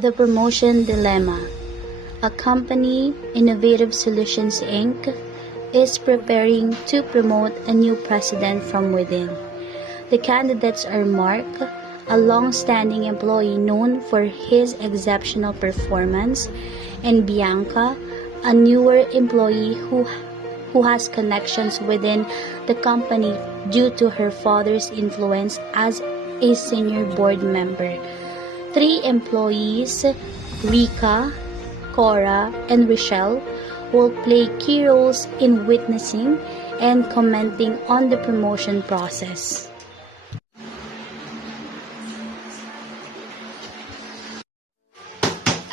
The Promotion Dilemma. A company, Innovative Solutions Inc., is preparing to promote a new president from within. The candidates are Mark, a long-standing employee known for his exceptional performance, and Bianca, a newer employee who has connections within the company due to her father's influence as a senior board member. 3 employees, Rika, Cora, and Rochelle, will play key roles in witnessing and commenting on the promotion process.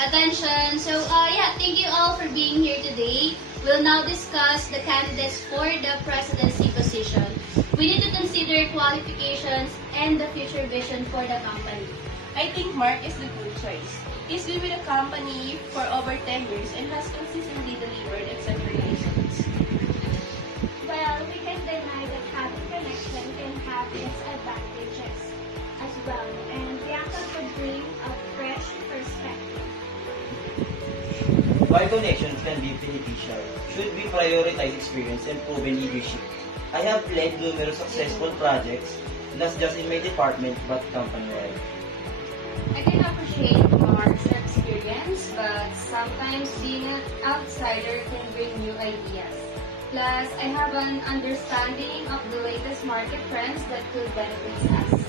Attention! So, thank you all for being here today. We'll now discuss the candidates for the presidency position. We need to consider qualifications and the future vision for the company. I think Mark is the good choice. He's been with the company for over 10 years and has consistently delivered expectations. Well, we can deny that having connection can have its advantages as well, and Bianca could bring a fresh perspective. While connections can be beneficial, should we prioritize experience and proven leadership? I have led numerous successful projects, not just in my department but company-wide. I can appreciate Mark's experience, but sometimes being an outsider can bring new ideas. Plus, I have an understanding of the latest market trends that could benefit us.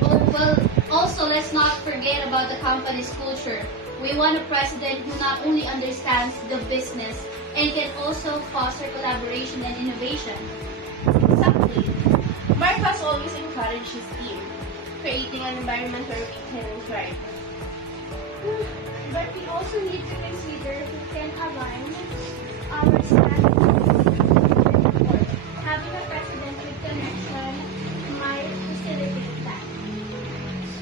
Oh, well, also let's not forget about the company's culture. We want a president who not only understands the business and can also foster collaboration and innovation. Exactly. Mark has always encouraged his team, creating an environment where we can thrive. But we also need to consider who can align our strategy with the board. Having a president with connection might facilitate that.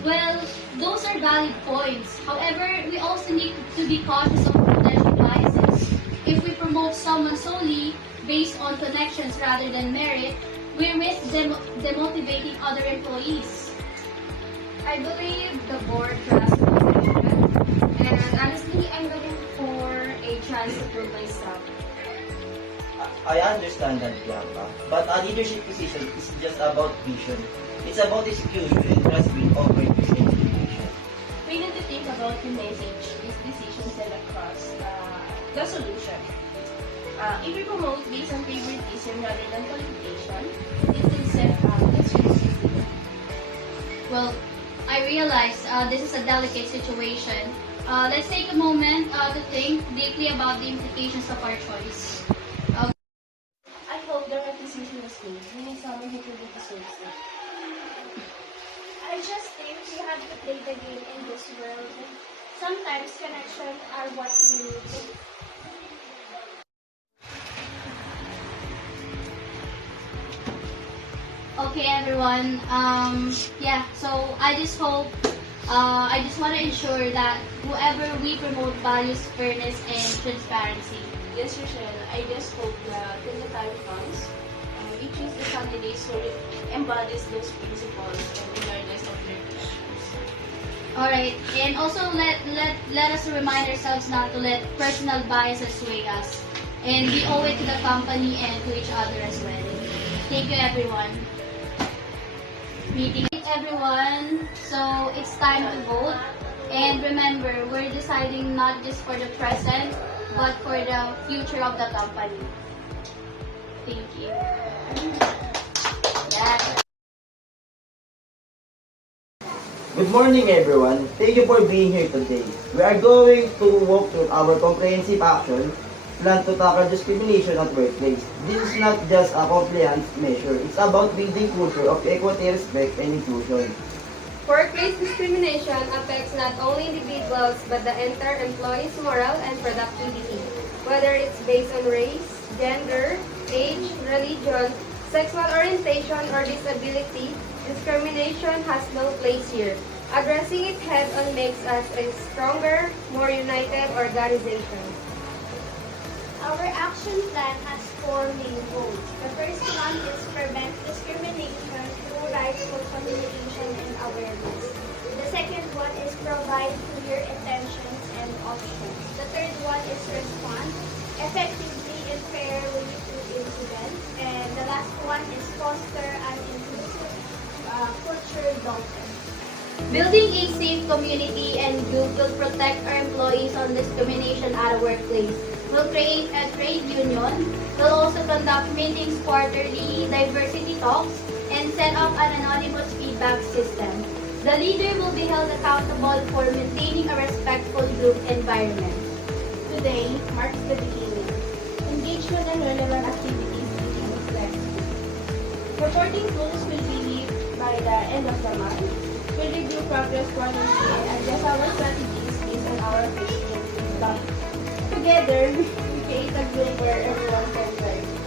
Well, those are valid points. However, we also need to be cautious of potential biases. If we promote someone solely based on connections rather than merit, we risk demotivating other employees. I believe the board trusts me, and honestly, I'm looking for a chance to prove myself. I understand that, Bianca, but a leadership position is just about vision. It's about execution and trust being offered with education. We need to think about the message these decisions send across the solution. If we promote based on favoritism rather than qualification, it will set expectations. Well, I realize this is a delicate situation. Let's take a moment to think deeply about the implications of our choice. I hope the right decision was made. We need someone who truly deserves it. I just think we have to play the game in this world. Sometimes connections are what we need. Okay, everyone. So I just hope, I just want to ensure that whoever we promote values fairness and transparency. Yes, Rochelle, I just hope that when the time comes, we choose the candidates who embodies those principles and regardless of their issues. Alright, and also let us remind ourselves not to let personal biases sway us. And we owe it to the company and to each other as well. Thank you, everyone. Meeting everyone. So it's time to vote. And remember, we're deciding not just for the present, but for the future of the company. Thank you. Yeah. Good morning, everyone. Thank you for being here today. We are going to walk through our comprehensive action plan to tackle discrimination at workplace. This is not just a compliance measure. It's about building culture of equity, respect, and inclusion. Workplace discrimination affects not only individuals but the entire employee's moral and productivity. Whether it's based on race, gender, age, religion, sexual orientation, or disability, discrimination has no place here. Addressing it head-on makes us a stronger, more united organization. Our action plan has 4 main goals. The first one is prevent discrimination through rightful communication and awareness. The second one is provide clear, effective Building a safe community and group will protect our employees on discrimination at a workplace. We'll create a trade union. We'll also conduct meetings quarterly, diversity talks, and set up an anonymous feedback system. The leader will be held accountable for maintaining a respectful group environment. Today marks the beginning. Engagement and relevant activities became flexible. Reporting tools will be lead by the end of the month. We'll review progress quarterly and adjust our strategies based on our efficiency. Together, we create a group where everyone can learn.